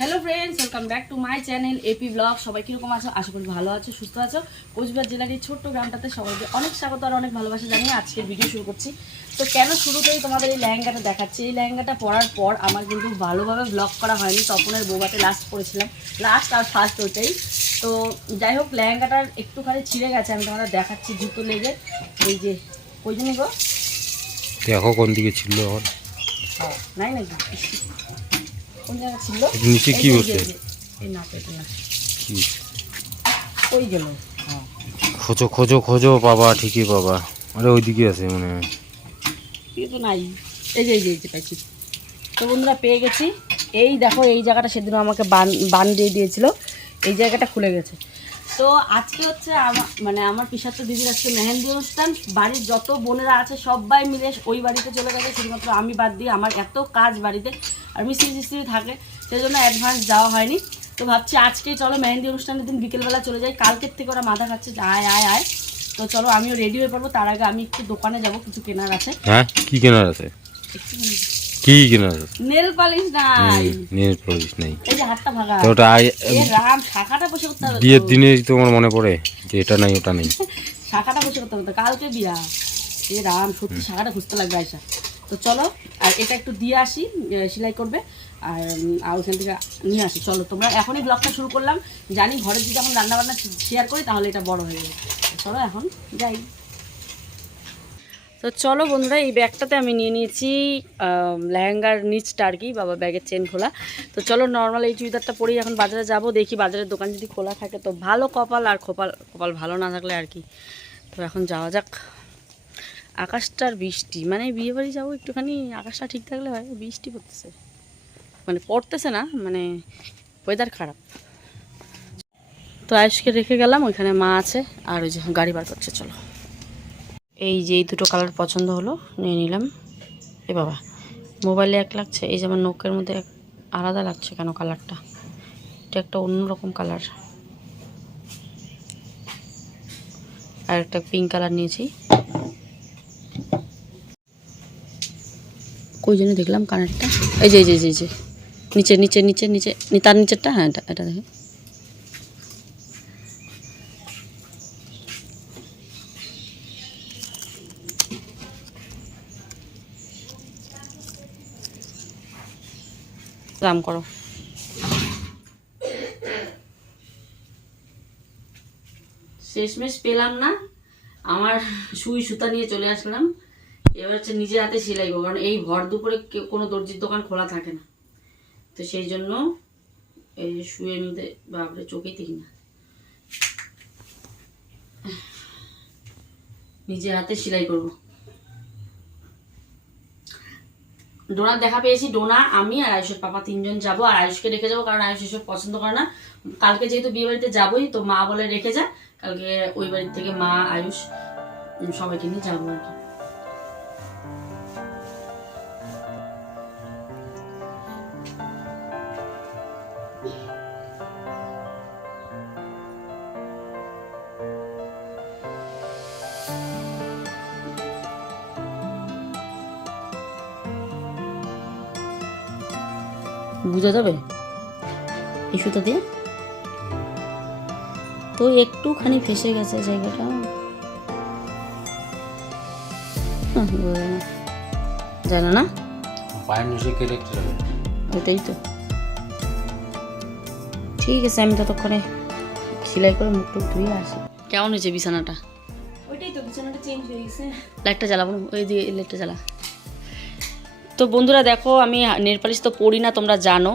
Hello friends welcome back to my channel AP blog সবাই কীরকম আছো? আশা করি ভালো আছো সুস্থ আছো। কোচবিহার জেলার এই ছোট্ট গ্রামটাতে সবাইকে অনেক স্বাগত আর অনেক ভালোবাসা জানিয়ে আজকে ভিডিও শুরু করছি। তো কেন শুরুতেই তোমাদের এই লেহেঙ্গাটা দেখাচ্ছি? এই লেহেঙ্গাটা পরার পর আমার কিন্তু ভালোভাবে ব্লগ করা হয়নি তপনের বৌবাতে লাস্ট পরেছিলাম। লাস্ট আর ফার্স্ট ওইটাই। তো যাই হোক লেহেঙ্গাটার একটুখানি ছিঁড়ে গেছে আমি তোমাদের দেখাচ্ছি জুতো লেগে। এই যে ওই জন্যই গো? দেখো কোন দিকে ছিল নাই নাকি? ছিল? নিচে কি বসে? ওই গেল? হ্যাঁ। খোঁজো খোঁজো খোঁজো বাবা ঠিকই বাবা আরে ওইদিকে আছে মানে কিন্তু নাই। এই যে এই যে এই যে পাইছি। তো বন্ধুরা পেয়ে গেছি। এই দেখো এই জায়গাটা সেদিন আমাকে বান বান দিয়ে দিয়েছিল। এই জায়গাটা খুলে গেছে। তো আজকে হচ্ছে আমার মানে আমার পিসাত্ত দিদির আজকে মেহেন্দি অনুষ্ঠান। বাড়ির যত বোনেরা আছে সবাই মিলে ওই বাড়িতে চলে গেছে। শুধুমাত্র আমি বাদ দিয়ে আমার এত কাজ বাড়িতে। আর মিস্ত্রি টিস্ত্রি থাকে সেই জন্য অ্যাডভান্স যাওয়া হয়নি। তো ভাবছি আজকে চলো মেহেন্দি অনুষ্ঠানের দিন বিকেলবেলা চলে যাই। কালকের থেকে ওরা মাথা খাচ্ছে যে আয় আয় আয়। তো চলো আমিও রেডি হয়ে পড়ব। তার আগে আমি একটু দোকানে যাব কিছু কেনার আছে। হ্যাঁ কি কেনার আছে? কি আছে নেল পালিশ নাই। নেল পলিশ নেই। এই যে হাতটা ভাঙা। তো ওটা এ রাম শাখাটা বসে করতে হবে। বিয়ের দিনে তোমার মনে পড়ে যে এটা নাই ওটা নেই। শাখাটা বসে করতে হবে কালকে বিয়া। এ রাম সত্যি শাখাটা খুঁজতে লাগবে আয়সা তো চলো আর এটা একটু দিয়ে আসি সেলাই করবে। আর আর ওখান থেকে নিয়ে আসি। চলো তোমরা এখনই ব্লগটা শুরু করলাম। জানি ঘরে যদি এখন রান্না বান্না শেয়ার করি তাহলে এটা বড় হয়ে যাবে। চলো এখন যাই। তো চলো বন্ধুরা, এই ব্যাগটাতে আমি নিয়ে নিয়েছি লেহেঙ্গার নিচটা আর কি, বাবা ব্যাগের চেন খোলা। তো চলো নর্মাল এই চুড়িদারটা পরেই এখন বাজারে যাব, দেখি বাজারের দোকান যদি খোলা থাকে। তো ভালো কপাল আর কপাল কপাল ভালো না থাকলে আর কি। তো এখন যাওয়া যাক। আকাশটার বৃষ্টি মানে বিয়ে বাড়ি যাব একটুখানি, আকাশটা ঠিক থাকলে হয়, বৃষ্টি পড়তেছে। মানে পড়তেছে না মানে ওয়েদার খারাপ। তো আয়ুষকে রেখে গেলাম, ওইখানে মা আছে, আর ওই যে গাড়ি বার করছে, চলো। এই যে এই দুটো কালার পছন্দ হলো নিয়ে নিলাম। এ বাবা মোবাইলে এক লাগছে এই যেমন নৌকের মধ্যে এক আলাদা লাগছে কেন কালারটা? এটা একটা অন্যরকম কালার। আর একটা পিঙ্ক কালার নিয়েছি। কই জন্য দেখলাম কানেরটা। এই যে এই যে এই যে, এই যে নিচে নিচে নিচে নিচে তার নিচেরটা? হ্যাঁ এটা এটা দেখে। দাম করো। শেষমেশ পেলাম না, আমার সুই সুতা নিয়ে চলে আসলাম। এবার হচ্ছে নিজের হাতে সেলাই করব, কারণ এই ভর দুপুরে কোনো দর্জির দোকান খোলা থাকে না। তো সেই জন্য এই শুয়ের মধ্যে বাপরে চোখে দেখি না। নিজের হাতে সেলাই করব। ডোনার দেখা পেয়েছি, ডোনা, আমি আর আয়ুষের পাপা তিনজন যাব। আর আয়ুষকে রেখে যাব, কারণ আয়ুষ এসব পছন্দ করে না। কালকে যেহেতু বিয়ে বাড়িতে যাবোই, তো মা বলে রেখে যা। কালকে ওই বাড়ির থেকে মা, আয়ুষ সবাইকে নিয়ে যাব আর কি। বুঝা যাবে? এই সুতা দিয়ে? তো একটুখানি ফেসে গেছে জায়গাটা। না। জানো না? পায়ের নিচে কে যাবে? ওইটাই তো। ঠিক আছে আমি ততক্ষণে সেলাই করে মুখ টুক ধুয়ে আসি। কেমন হয়েছে বিছানাটা? ওইটাই তো বিছানাটা চেঞ্জ হয়ে গেছে। লাইটটা জ্বালাবো ওই দিয়ে লাইটটা জ্বালা। তো বন্ধুরা দেখো আমি নেল পালিশ তো পড়ি না তোমরা জানো।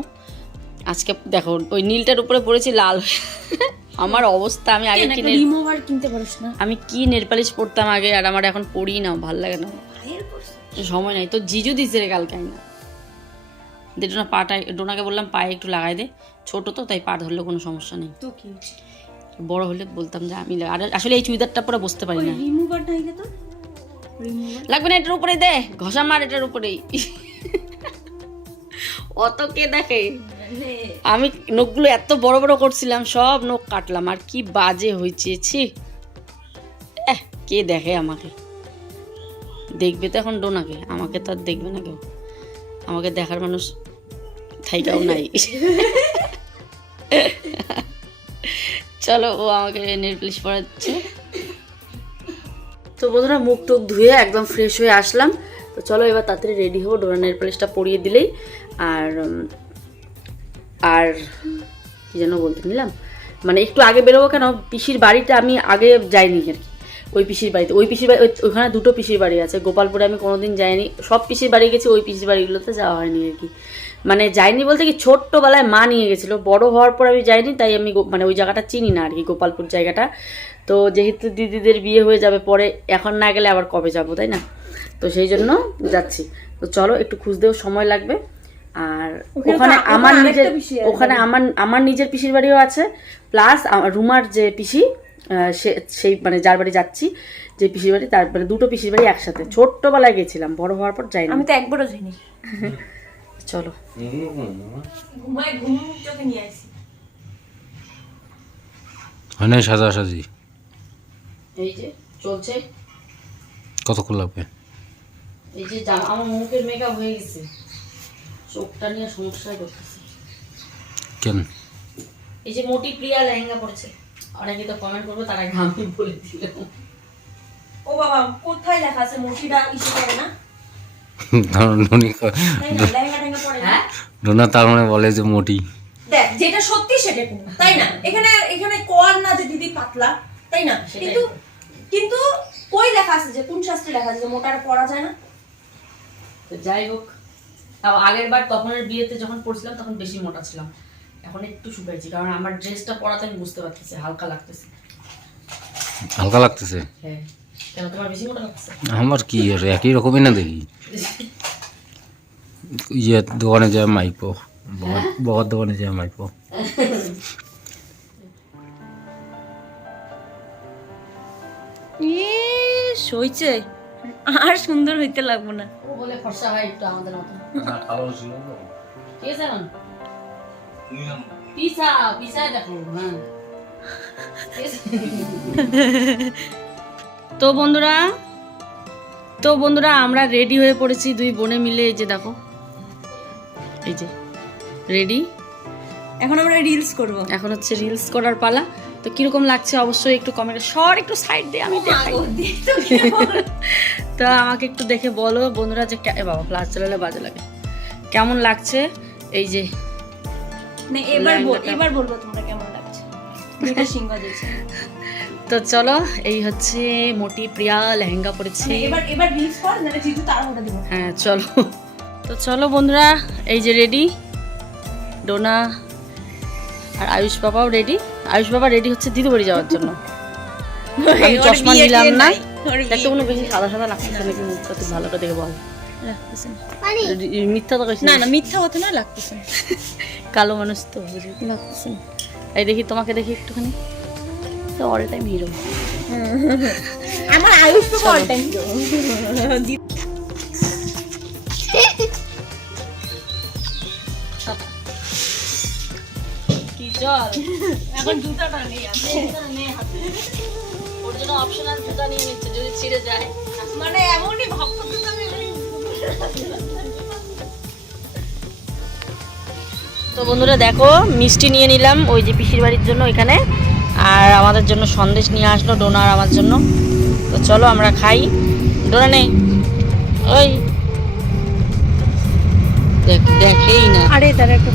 আজকে দেখো ওই নীলটার উপরে পড়েছি লাল আমার অবস্থা আমি আগে কি রিমুভার কিনতে পারিস না? আমি কি নেল পালিশ পড়তাম আগে আর আমার এখন পড়ি না ভালো লাগে না। সময় নাই তো জিজু দিছে রে কালকে আমি না ডোনা পাটা ডোনাকে বললাম পায়ে একটু লাগাই দে। ছোট তো তাই পা ধরলে কোনো সমস্যা নেই। তো কি বড় হলে বলতাম যে আমি আর আসলে এই চুড়িদারটা পরে বসতে পারি না। রিমুভারটা হইলে তো রিমুভার লাগবে না এটার উপরে দে ঘষা মার এটার উপরেই। অত কে দেখে? আমি নখগুলো এত বড় বড় করছিলাম সব নখ কাটলাম আর কি বাজে হয়েছে কে দেখে আমাকে? দেখবে তো এখন ডোনাকে আমাকে তো আর দেখবে না কেউ। আমাকে দেখার মানুষ থাইকাও নাই। চলো ও আমাকে নেল পলিশ পড়াচ্ছে। তো বন্ধুরা, মুখ টুক ধুয়ে একদম ফ্রেশ হয়ে আসলাম। তো চলো এবার তাড়াতাড়ি রেডি হব ডোরা নেল পলিশটা পরিয়ে দিলেই। আর আর কি যেন বলতে নিলাম। মানে একটু আগে বেরোবো কেন, পিসির বাড়িটা আমি আগে যাইনি আর কি। ওই পিসির বাড়িতে, ওই পিসির বাড়ি, ওই- ওইখানে দুটো পিসির বাড়ি আছে। গোপালপুরে আমি কোনোদিন যাইনি। সব পিসির বাড়ি গেছি, ওই পিসির বাড়িগুলোতে যাওয়া হয়নি আর কি। মানে যাইনি বলতে কি, ছোট্টবেলায় মা নিয়ে গেছিল। বড় হওয়ার পর আমি যাইনি, তাই আমি মানে ওই জায়গাটা চিনি না আর কি, গোপালপুর জায়গাটা। তো যেহেতু দিদিদের বিয়ে হয়ে যাবে পরে এখন না গেলে আবার কবে যাব তাই না? তো সেই জন্য যাচ্ছি। তো চলো একটু খুঁজতেও সময় লাগবে। আর ওখানে আমার নিজের। ওখানে আমার আমার নিজের পিসির বাড়িও আছে। প্লাস রুমার যে পিসি সে সেই মানে যার বাড়ি যাচ্ছি যে পিসির বাড়ি তার মানে দুটো পিসির বাড়ি একসাথে। ছোট্টবেলায় গেছিলাম বড় হওয়ার পর যাইনি। আমি তো একবারও যাইনি। চলো। ঘুমায় ঘুম চোখে নিয়ে আসি হয় না সাজাসাজি এই যে চলছে। কতক্ষণ লাগবে? এই যে আমার মুখের মেকআপ হয়ে গেছে। চোখটা নিয়ে সমস্যায় করতেছে। কেন? এই যে মোটি প্রিয়া লেহেঙ্গা পড়েছে অনেকে তো কমেন্ট করবে তার আগে আমি বলে দিলাম। ও বাবা কোথায় লেখা আছে ইসে করে না? হ্যাঁ? ডোনা তার মানে বলে যে মোটি। দেখ যেটা সত্যি সেটা কোন তাই না? এখানে এখানে কোয়ার না যে দিদি পাতলা। তাই না? কিন্তু কিন্তু কই লেখা আছে যে কোন শাস্ত্রে লেখা আছে যে মোটার পরা যায় না? তো যাই হোক তাও আগের বার তপনের বিয়েতে যখন পড়ছিলাম তখন বেশি মোটা ছিলাম। এখন একটু শুকাইছি কারণ আমার ড্রেসটা পরাতে আমি বুঝতে পারতেছি হালকা লাগতেছে। হালকা লাগতেছে? হ্যাঁ। কেন তোমার বেশি মোটা লাগতেছে? আমার কি আর একই রকমই না দেখি? ইয়ে দোকানে যায় মাইপো বগার দোকানে যায় মাইপো। সইছে আর সুন্দর হইতে লাগবো না। ও বলে ফর্সা হয় একটু আমাদের মতো। এখন? পিসা পিসা দেখো হ্যাঁ। তো বন্ধুরা তো বন্ধুরা আমরা রেডি হয়ে পড়েছি দুই বোনে মিলে এই যে দেখো। এই যে রেডি। এখন আমরা রিলস করব। এখন হচ্ছে রিলস করার পালা। তো কীরকম লাগছে অবশ্যই একটু কমেন্টে সর একটু সাইড দিয়ে আমি দেখাই। তো আমাকে একটু দেখে বলো বন্ধুরা যে এ বাবা ফ্লাশ চালালে বাজে লাগে। কেমন লাগছে? এই যে না এবার বল- এবার বলব তোমরা কেমন লাগছে? সিংহ তো চলো এই হচ্ছে মোটি প্রিয়া লেহেঙ্গা পরেছে। মানে এবার এবার রিলস কর না জিজু তাড়াহুড়া দিব। হ্যাঁ চলো। তো চলো বন্ধুরা এই যে রেডি ডোনা আর আয়ুষ বাবাও রেডি আয়ুষ বাবা রেডি হচ্ছে দিদু বাড়ি যাওয়ার জন্য। আমি চশমা নিলাম না। দেখতে কোনো বেশি সাদা সাদা লাগতেছে নাকি মুখটা তুই ভালো করে দেখে বল। মিথ্যা তো না না মিথ্যা কথা না লাগতেছে। কালো মানুষ তো। লাগতেছে। এই দেখি তোমাকে দেখি একটুখানি। তো অল টাইম হিরো আমার আয়ুষ তো অল টাইম কি চল। এখন জুতাটা নেই আমি ওর জন্য অপশনাল জুতা নিয়ে নিচ্ছে যদি ছিঁড়ে যায়। মানে এমনই আমি তো বন্ধুরা দেখো মিষ্টি নিয়ে নিলাম ওই যে পিসির বাড়ির জন্য এখানে। আর আমাদের জন্য সন্দেশ নিয়ে আসলো ডোনার আমার জন্য। তো চলো আমরা খাই। ডোনা নেই ওই। দেখ দেখেই না। আরে তার একটা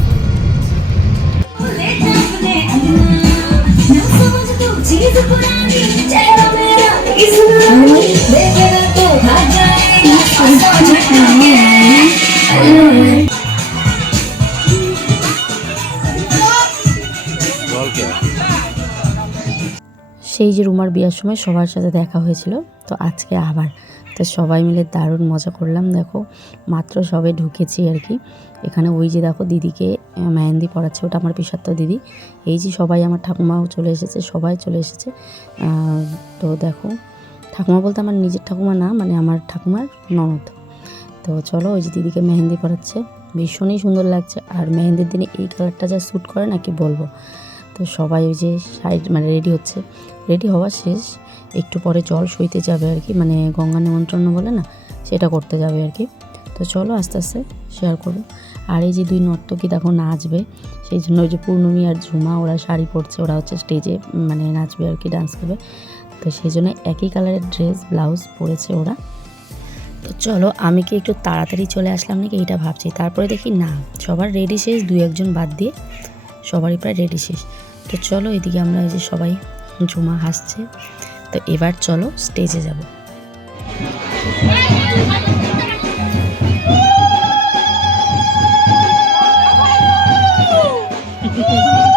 সেই যে রুমার বিয়ার সময় সবার সাথে দেখা হয়েছিল, তো আজকে আবার। তো সবাই মিলে দারুণ মজা করলাম, দেখো। মাত্র সবে ঢুকেছি আর কি। এখানে ওই যে দেখো দিদিকে মেহেন্দি পড়াচ্ছে, ওটা আমার পিসাত্ত দিদি। এই যে সবাই আমার ঠাকুমাও চলে এসেছে, সবাই চলে এসেছে। তো দেখো, ঠাকুমা বলতে আমার নিজের ঠাকুমা না মানে আমার ঠাকুমার ননদ। তো চলো, ওই যে দিদিকে মেহেন্দি পড়াচ্ছে, ভীষণই সুন্দর লাগছে। আর মেহেন্দির দিনে এই কালারটা যা শ্যুট করে না, কি বলব? তো সবাই ওই যে সাইড মানে রেডি হচ্ছে। রেডি হওয়া শেষ, একটু পরে জল সইতে যাবে আর কি মানে গঙ্গা নিমন্ত্রণ বলে না, সেটা করতে যাবে আর কি। তো চলো আস্তে আস্তে শেয়ার করব। আর এই যে দুই নর্তকী দেখো নাচবে সেই জন্য ওই যে পূর্ণমী আর ঝুমা ওরা শাড়ি পরছে ওরা হচ্ছে স্টেজে মানে নাচবে আর কি ডান্স করবে তো সেই জন্য একই কালারের ড্রেস ব্লাউজ পরেছে ওরা তো চলো আমি কি একটু তাড়াতাড়ি চলে আসলাম নাকি এটা ভাবছি তারপরে দেখি না সবার রেডি শেষ দুই একজন বাদ দিয়ে সবারই প্রায় রেডি শেষ তো চলো এদিকে আমরা ওই যে সবাই ঝুমা হাসছে তো এবার চলো স্টেজে যাব Yeah.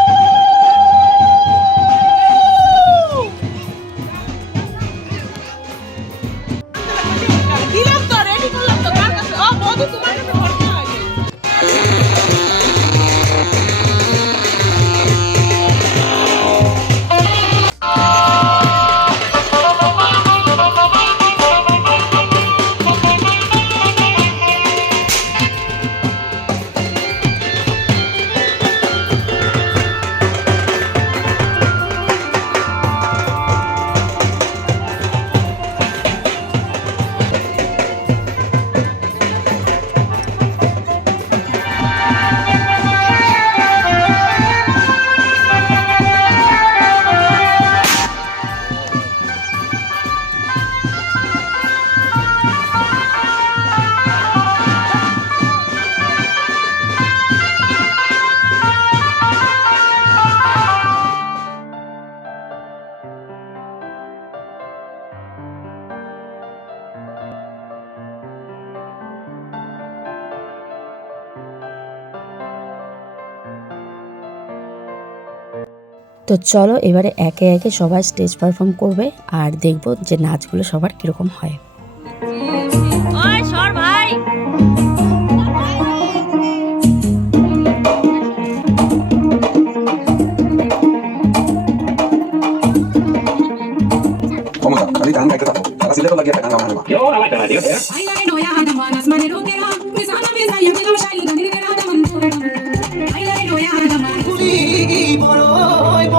তো চলো এবারে একে একে সবাই স্টেজ পারফর্ম করবে আর দেখব যে নাচগুলো সবার কীরকম হয়। ভাই।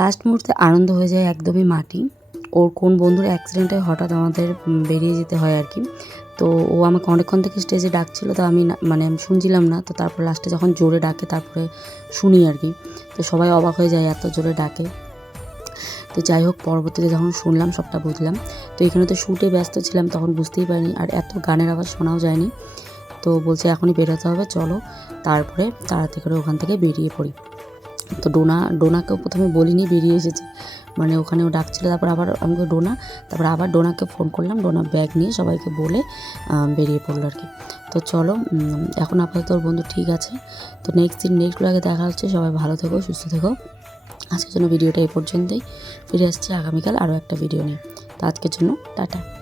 লাস্ট মুহূর্তে আনন্দ হয়ে যায় একদমই মাটি। ওর কোন বন্ধুর অ্যাক্সিডেন্টে হঠাৎ আমাদের বেরিয়ে যেতে হয় আর কি। তো ও আমাকে অনেকক্ষণ থেকে স্টেজে ডাকছিল, তো আমি মানে আমি শুনছিলাম না, তো তারপর লাস্টে যখন জোরে ডাকে তারপরে শুনি আর কি। তো সবাই অবাক হয়ে যায় এত জোরে ডাকে। তো যাই হোক, পরবর্তীতে যখন শুনলাম সবটা বুঝলাম। তো এখানে তো শ্যুটে ব্যস্ত ছিলাম, তখন বুঝতেই পারিনি, আর এত গানের আওয়াজ শোনাও যায়নি। তো বলছে এখনই বেরোতে হবে, চলো। তারপরে তাড়াতাড়ি করে ওখান থেকে বেরিয়ে পড়ি। তো ডোনা, ডোনাকেও প্রথমে বলিনি, বেরিয়ে এসেছে। মানে ওখানে ও ডাকছিল, তারপর আবার আমাকে ডোনা। তারপর আবার ডোনাকে ফোন করলাম, ডোনা ব্যাগ নিয়ে সবাইকে বলে বেরিয়ে পড়ল আর কি। তো চলো এখন আপাতত ওর বন্ধু ঠিক আছে। তো নেক্সট দিন নেক্সট ব্লগে দেখা হচ্ছে। সবাই ভালো থেকো, সুস্থ থেকো। আজকের জন্য ভিডিওটা এই পর্যন্তই। ফিরে আসছি আগামীকাল আরও একটা ভিডিও নিয়ে। তো আজকের জন্য, টাটা।